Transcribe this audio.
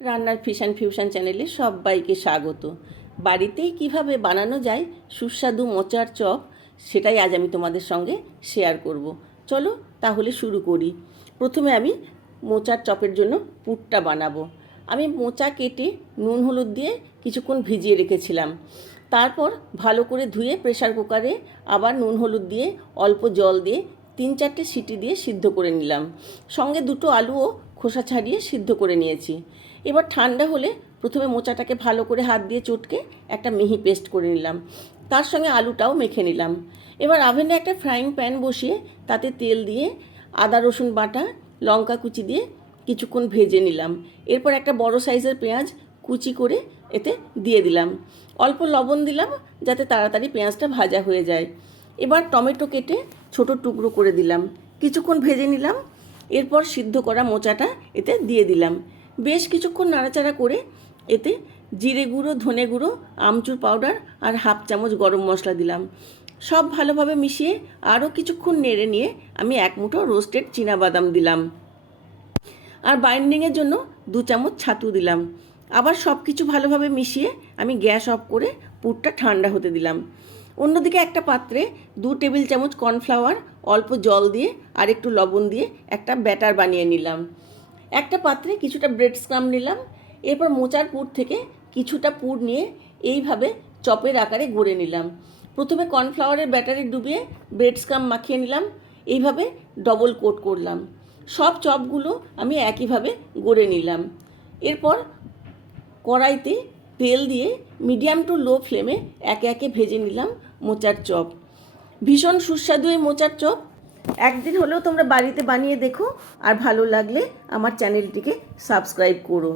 রান্নার fission fusion চ্যানেলে সবাইকে স্বাগত। বাড়িতেই কিভাবে বানানো যায় সুস্বাদু মোচার চপ, সেটাই আজ আমি তোমাদের সঙ্গে শেয়ার করব। চলো তাহলে শুরু করি। প্রথমে আমি মোচার চপের জন্য পুরটা বানাবো। আমি মোচা কেটে নুন হলুদ দিয়ে কিছুক্ষণ ভিজিয়ে রেখেছিলাম। তারপর ভালো করে ধুয়ে প্রেসার কুকারে আবার নুন হলুদ দিয়ে অল্প জল দিয়ে 3-4টে সিটি দিয়ে সিদ্ধ করে নিলাম। সঙ্গে দুটো আলুও খোসা ছাড়িয়ে সিদ্ধ করে নিয়েছি। এবার ঠান্ডা হলে প্রথমে মোচাটাকে ভালো করে হাত দিয়ে চটকে একটা মিহি পেস্ট করে নিলাম। তার সঙ্গে আলুটাও মেখে নিলাম। এবার ওভেনে একটা ফ্রাইং প্যান বসিয়ে তাতে তেল দিয়ে আদা রসুন বাটা, লঙ্কা কুচি দিয়ে কিছুক্ষণ ভেজে নিলাম। এরপর একটা বড় সাইজের পেঁয়াজ কুচি করে এতে দিয়ে দিলাম। অল্প লবণ দিলাম যাতে তাড়াতাড়ি পেঁয়াজটা ভাজা হয়ে যায়। এবার টমেটো কেটে ছোট টুকরো করে দিলাম, কিছুক্ষণ ভেজে নিলাম। এরপর সিদ্ধ করা মোচাটা এতে দিয়ে দিলাম। বেশ কিছুক্ষণ নাড়াচাড়া করে এতে জিরে গুঁড়ো, ধনে গুঁড়ো, আমচুর পাউডার আর হাফ চামচ গরম মশলা দিলাম। সব ভালোভাবে মিশিয়ে আরও কিছুক্ষণ নেড়ে নিয়ে আমি 1 মুঠো রোস্টেড চীনাবাদাম দিলাম আর বাইন্ডিংয়ের জন্য 2 চামচ ছাতু দিলাম। আবার সব কিছু ভালোভাবে মিশিয়ে আমি গ্যাস অফ করে পুরটা ঠান্ডা হতে দিলাম। অন্যদিকে একটা পাত্রে 2 টেবিল চামচ কর্নফ্লাওয়ার অল্প জল দিয়ে আর একটু লবণ দিয়ে একটা ব্যাটার বানিয়ে নিলাম। একটা পাত্রে কিছুটা ব্রেড স্ক্রাম্ব নিলাম। এরপর মোচার পুর থেকে কিছুটা পুর নিয়ে এইভাবে চপের আকারে গড়ে নিলাম। প্রথমে কর্নফ্লাওয়ারের ব্যাটারে ডুবিয়ে ব্রেড স্ক্রাম্ব মাখিয়ে নিলাম। এইভাবে ডবল কোট করলাম। সব চপগুলো আমি একইভাবে গড়ে নিলাম। এরপর কড়াইতে তেল দিয়ে মিডিয়াম টু লো ফ্লেমে একে একে ভেজে নিলাম মোচার চপ। ভীষণ সুস্বাদু এই মোচার চপ। একদিন হলেও তোমরা বাড়িতে বানিয়ে দেখো, আর ভালো লাগলে আমার চ্যানেলটিকে সাবস্ক্রাইব করো।